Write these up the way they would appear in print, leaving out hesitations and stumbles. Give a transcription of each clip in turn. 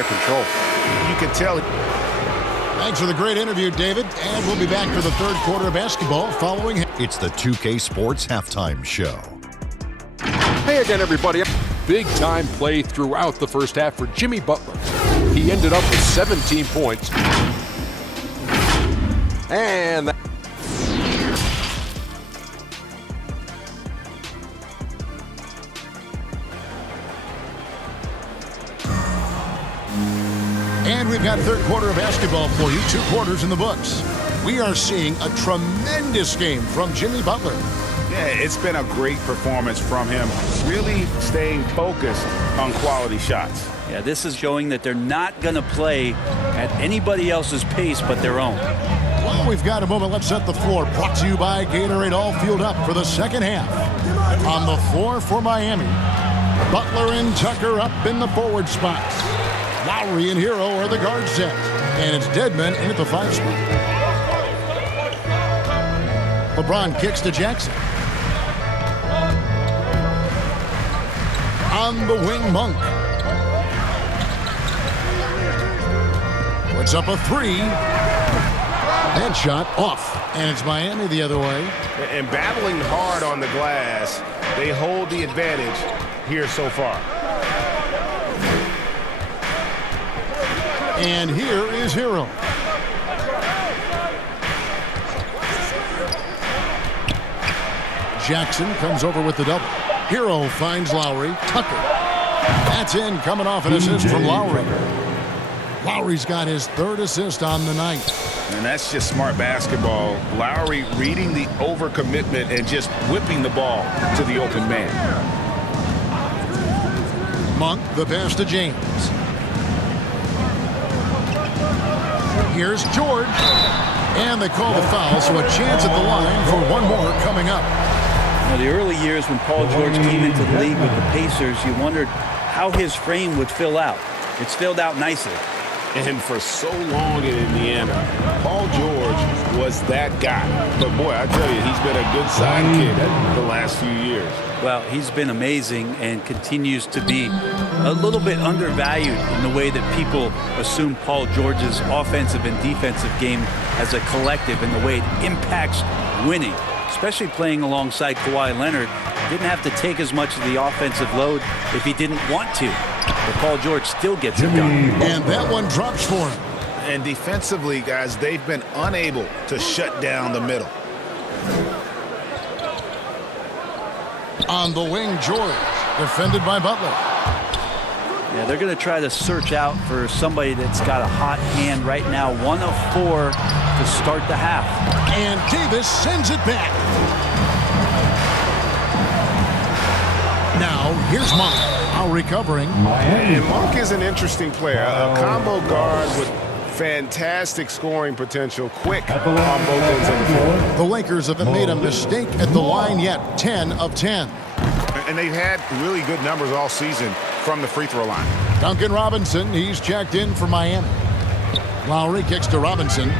their control. You can tell. Thanks for the great interview, David. And we'll be back for the third quarter of basketball following. It's the 2K Sports Halftime Show. Hey again, everybody. Big-time play throughout the first half for Jimmy Butler. He ended up with 17 points. And we've got third quarter of basketball for you. 2 quarters in the books. We are seeing a tremendous game from Jimmy Butler. Yeah, it's been a great performance from him. Really staying focused on quality shots. Yeah, this is showing that they're not going to play at anybody else's pace but their own. Well, we've got a moment. Let's set the floor. Brought to you by Gatorade. All fueled up for the second half. On the floor for Miami, Butler and Tucker up in the forward spots. Lowry and Hero are the guard set. And it's Dedmon in at the 5 spot. LeBron kicks to Jackson. On the wing, Monk. Puts up a 3. Headshot off. And it's Miami the other way. And battling hard on the glass, they hold the advantage here so far. And here is Hero. Jackson comes over with the double. Hero finds Lowry. Tucker. That's in, coming off an assist from Lowry. Lowry's got his 3rd assist on the night. And that's just smart basketball. Lowry reading the overcommitment and just whipping the ball to the open man. Monk, the pass to James. Here's George. And they call the foul, so a chance at the line for one more coming up. Now, the early years when Paul George came into the league with the Pacers, you wondered how his frame would fill out. It's filled out nicely. And for so long in Indiana, Paul George was that guy. But boy, I tell you, he's been a good sidekick the last few years. Well, he's been amazing and continues to be a little bit undervalued in the way that people assume Paul George's offensive and defensive game as a collective and the way it impacts winning, especially playing alongside Kawhi Leonard. Didn't have to take as much of the offensive load if he didn't want to. But Paul George still gets it done. And that one drops for him. And defensively, guys, they've been unable to shut down the middle. On the wing, George, defended by Butler. Yeah, they're going to try to search out for somebody that's got a hot hand right now. 1 of 4 to start the half. And Davis sends it back. Now, here's Monk. Now recovering. And Monk is an interesting player. A combo guard with fantastic scoring potential. Quick on both ends of the floor. The Lakers haven't made a mistake at the line yet. 10 of 10. And they've had really good numbers all season from the free throw line. Duncan Robinson, he's checked in for Miami. Lowry kicks to Robinson.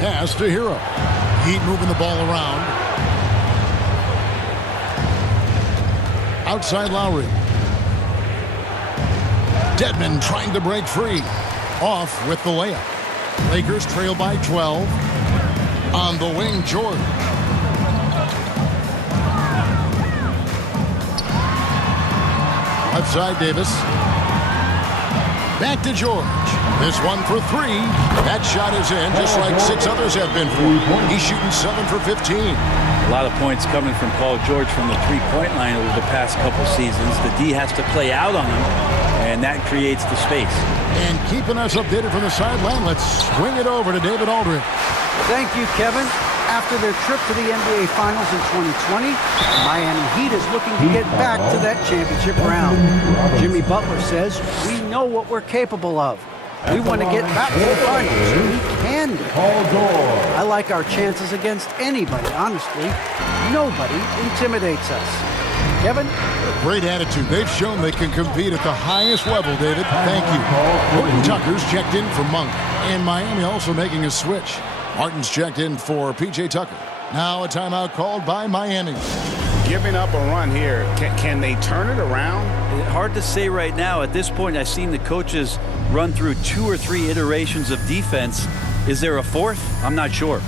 Pass to Hero. Heat moving the ball around. Outside Lowry. Dedmon trying to break free. Off with the layup. Lakers trail by 12. On the wing, George. Left side, Davis. Back to George. This one for 3. That shot is in, just like 6 others have been for. He's shooting 7 for 15. A lot of points coming from Paul George from the three-point line over the past couple seasons. The D has to play out on him, and that creates the space. And keeping us updated from the sideline, let's swing it over to David Aldridge. Thank you, Kevin. After their trip to the NBA Finals in 2020, Miami Heat is looking to get back to that championship round. Jimmy Butler says, we know what we're capable of. We want to get back to the finals, and we can do it. I like our chances against anybody, honestly. Nobody intimidates us. Kevin? Great attitude. They've shown they can compete at the highest level, David. Thank you. Horton Tucker's checked in for Monk. And Miami also making a switch. Martin's checked in for P.J. Tucker. Now a timeout called by Miami. giving up a run here. Can they turn it around? Hard to say right now. At this point, I've seen the coaches run through 2 or 3 iterations of defense. Is there a fourth? I'm not sure.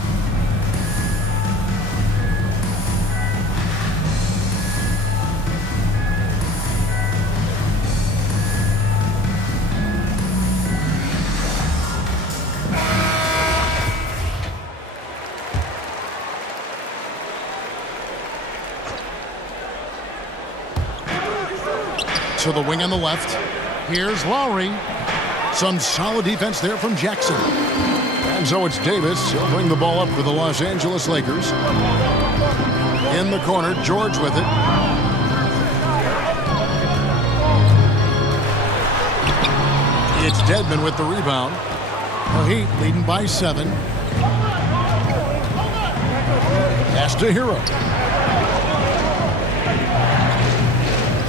To the wing on the left. Here's Lowry. Some solid defense there from Jackson. And so it's Davis. He'll bring the ball up for the Los Angeles Lakers. In the corner, George with it. It's Dedmon with the rebound. The Heat leading by 7. Pass to Hero.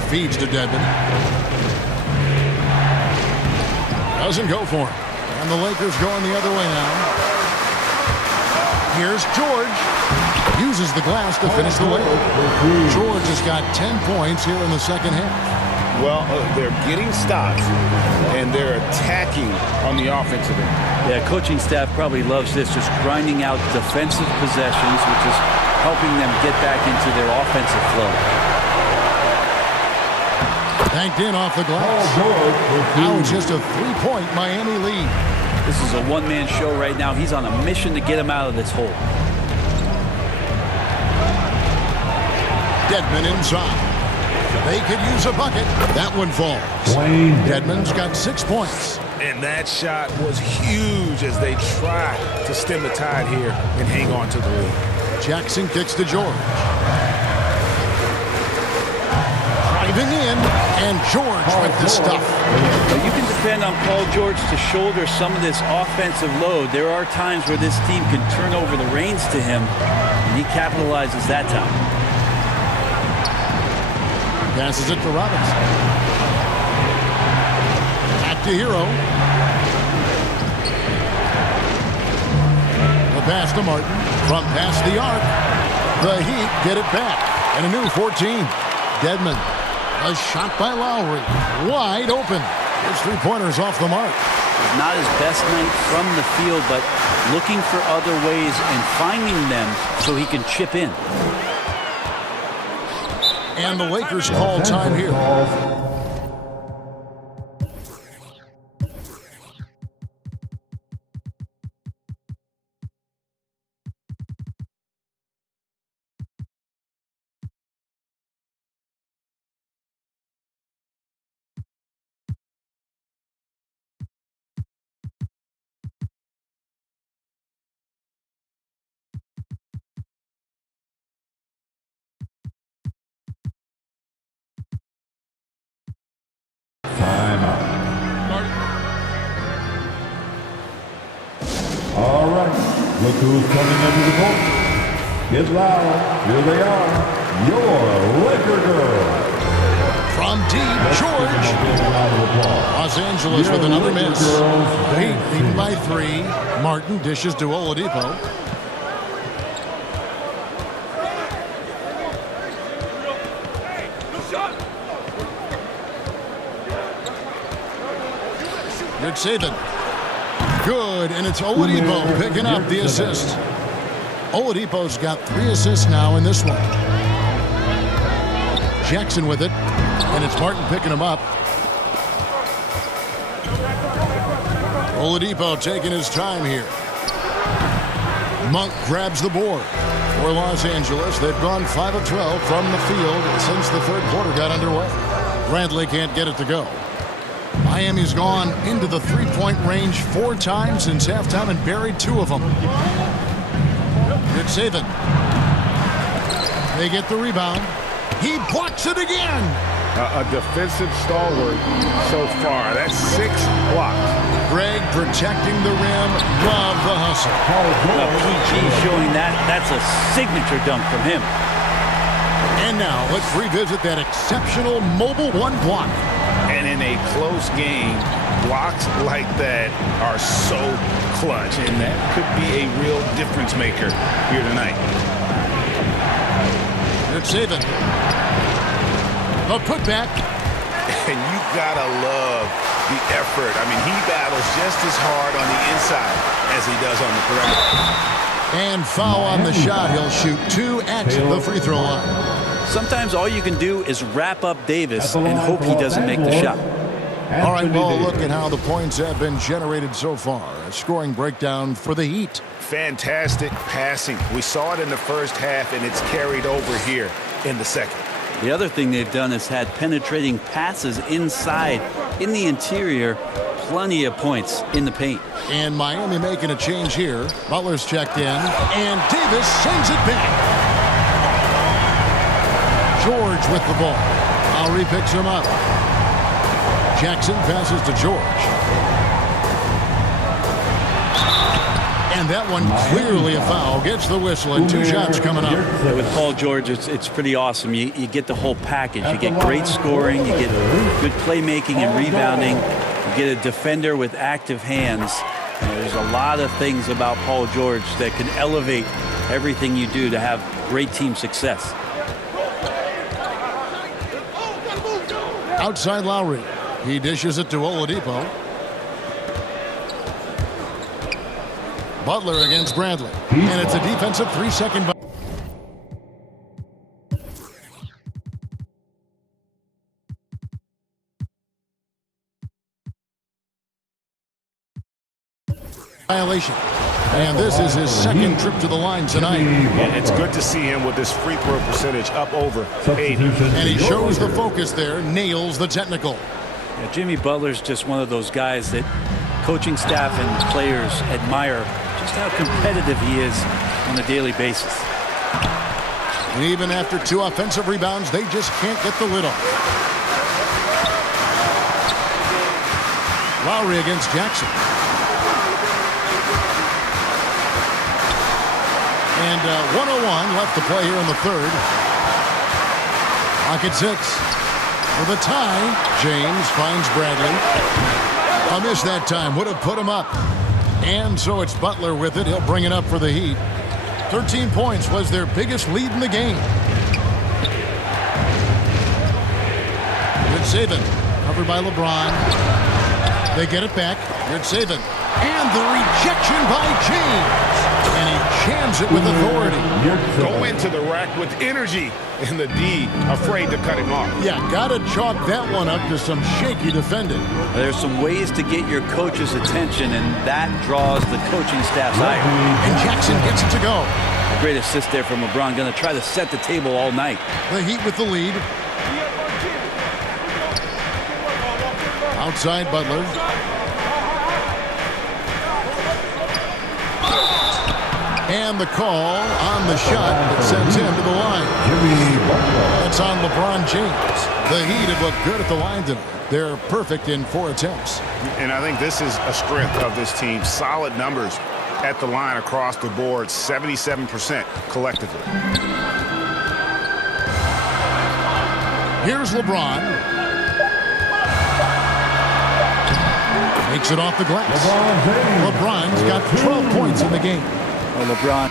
Feeds to Dedmon. Doesn't go for him. And the Lakers going the other way now. Here's George. Uses the glass to finish the layup. George has got 10 points here in the second half. Well, they're getting stops, and they're attacking on the offensive end. Yeah, coaching staff probably loves this, just grinding out defensive possessions, which is helping them get back into their offensive flow. Banked in off the glass. Now it's just a 3-point Miami lead. This is a one-man show right now. He's on a mission to get him out of this hole. Dedmon inside. They could use a bucket. That one falls. Dedmon's got 6 points. And that shot was huge as they try to stem the tide here and hang on to the lead. Jackson kicks to George. Driving in, and George with the stuff. But you can depend on Paul George to shoulder some of this offensive load. There are times where this team can turn over the reins to him, and he capitalizes that time. Passes it to Robinson. Back to Hero. The pass to Martin. From past the arc. The Heat get it back. And a new 14. Dedmon. A shot by Lowry. Wide open. His 3-pointers off the mark. Not his best night from the field, but looking for other ways and finding them so he can chip in. And the Lakers call time here. All right, look who's coming into the court. Get loud. Here they are, your Laker girls. From deep, George. Los Angeles with another miss. Heat leading by 3. Martin dishes to Oladipo. Good save it. Good, and it's Oladipo picking up the assist. Oladipo's got 3 assists now in this one. Jackson with it, and it's Martin picking him up. Oladipo taking his time here. Monk grabs the board for Los Angeles. They've gone 5 of 12 from the field since the third quarter got underway. Bradley can't get it to go. Miami's gone into the 3-point range 4 times since halftime and buried 2 of them. Good save it. They get the rebound. He blocks it again. A defensive stalwart so far. That's 6 blocks. Greg protecting the rim. Love the hustle. PG showing that's a signature dunk from him. And now let's revisit that exceptional mobile 1 block. And in a close game, blocks like that are so clutch, and that could be a real difference maker here tonight. Good saving. The putback. And you gotta love the effort. I mean, he battles just as hard on the inside as he does on the perimeter. And foul on the shot. He'll shoot 2 at the free throw line. Sometimes all you can do is wrap up Davis and hope he doesn't make the shot. All right, well, look at how the points have been generated so far. A scoring breakdown for the Heat. Fantastic passing. We saw it in the first half, and it's carried over here in the second. The other thing they've done is had penetrating passes inside, in the interior, plenty of points in the paint. And Miami making a change here. Butler's checked in, and Davis sends it back. George with the ball. Lowry picks him up. Jackson passes to George. And that one clearly a foul. Gets the whistle, and 2 shots coming up. Yeah, with Paul George, it's pretty awesome. You get the whole package. You get great scoring. You get good playmaking and rebounding. You get a defender with active hands. You know, there's a lot of things about Paul George that can elevate everything you do to have great team success. Outside Lowry. He dishes it to Oladipo. Butler against Bradley. And it's a defensive 3-second. Violation. And this is his second trip to the line tonight. And it's good to see him with this free throw percentage up over 80. And he shows the focus there, nails the technical. Yeah, Jimmy Butler's just one of those guys that coaching staff and players admire just how competitive he is on a daily basis. And even after 2 offensive rebounds, they just can't get the lid off. Lowry against Jackson. And 1:01 left to play here in the third. Clock at 6. For the tie, James finds Bradley. A miss that time. Would have put him up. And so it's Butler with it. He'll bring it up for the Heat. 13 points was their biggest lead in the game. Good saving. Covered by LeBron. They get it back. Good saving. And the rejection by James. And he jams it with authority. Go into the rack with energy. And the D afraid to cut him off. Yeah, got to chalk that one up to some shaky defending. There's some ways to get your coach's attention, and that draws the coaching staff's ire. And Jackson gets it to go. A great assist there from LeBron. Going to try to set the table all night. The Heat with the lead. Outside Butler. And the call on the shot that sends him to the line. That's on LeBron James. The Heat have looked good at the line tonight. They're perfect in 4 attempts. And I think this is a strength of this team. Solid numbers at the line across the board. 77% collectively. Here's LeBron. Makes it off the glass. LeBron's got 12 points in the game. Oh, LeBron.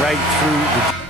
Right through the